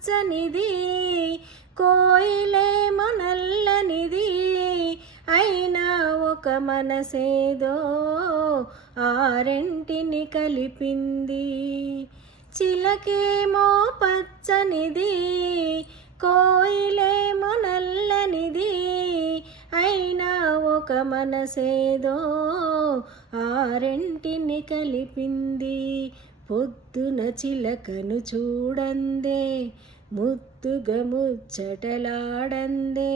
పచ్చనిది, కోయిలేమో నల్లనిది, అయినా ఒక మనసేదో ఆరెంటిని కలిపింది. చిలకేమో పచ్చనిది, కోయిలేమో నల్లనిది, అయినా ఒక మనసేదో ఆరెంటిని కలిపింది. పొద్దున చిలకను చూడందే, ముద్దుగా ముచ్చటలాడందే,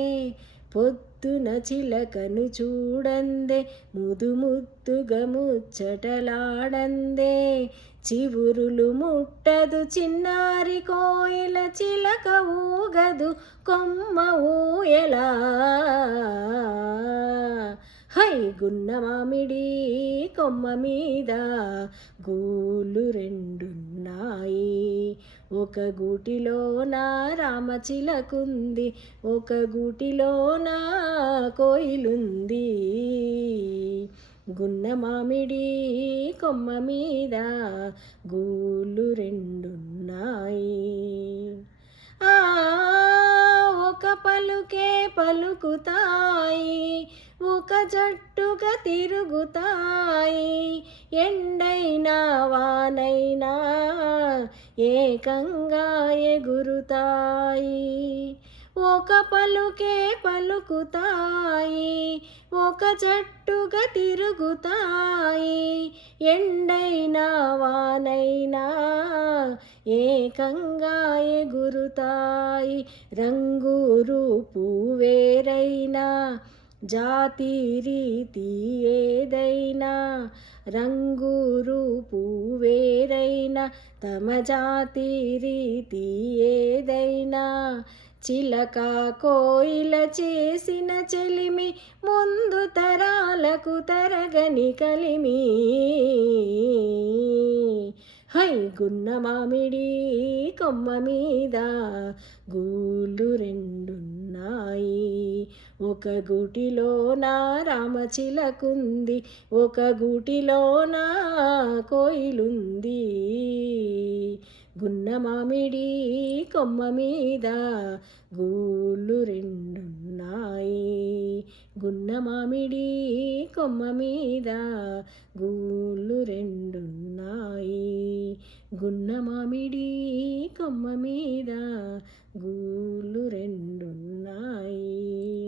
పొద్దున చిలకను చూడందే, ముద్దుగా ముచ్చటలాడందే, చివురులు ముట్టదు చిన్నారి కోయిల, చిలక ఊగదు కొమ్మ ఊయలా. హై గున్న మామిడి కొమ్మ మీద గూళ్ళు రెండున్నాయి, ఒక గూటిలోన రామచిలకుంది, ఒక గూటిలోన కోయిలుంది. గున్న మామిడి కొమ్మ మీద గూళ్ళు రెండున్నాయి. ఒక పలుకే పలుకుతాయి, ఒక జట్టుగా తిరుగుతాయి, ఎండైనా వానైనా ఏకంగా ఎగురుతాయి. ఒక పలుకే పలుకుతాయి, ఒక జట్టుగా తిరుగుతాయి, ఎండైనా వానైనా ఏకంగా ఎగురుతాయి. రంగు రూపు వేరైనా, జాతి రీతి ఏదైనా, రంగు రూపు వేరైనా, తమ జాతి రీతి ఏదైనా, చిలక కోయిల చేసిన చెలిమి, ముందు తరాలకు తరగని కలిమి. హై గున్న మామిడి కొమ్మ మీద గూళ్ళు రెండున్నాయి, ఒక గూటిలోన రామచిలకుంది, ఒక గూటిలోన కోయిలుంది. గున్న మామిడి కొమ్మ మీద గూళ్ళు రెండున్నాయి, గున్న మామిడి కొమ్మ మీద గూళ్ళు రెండున్నాయి, గున్న మామిడి కొమ్మ మీద గూళ్ళు రెండున్నాయి.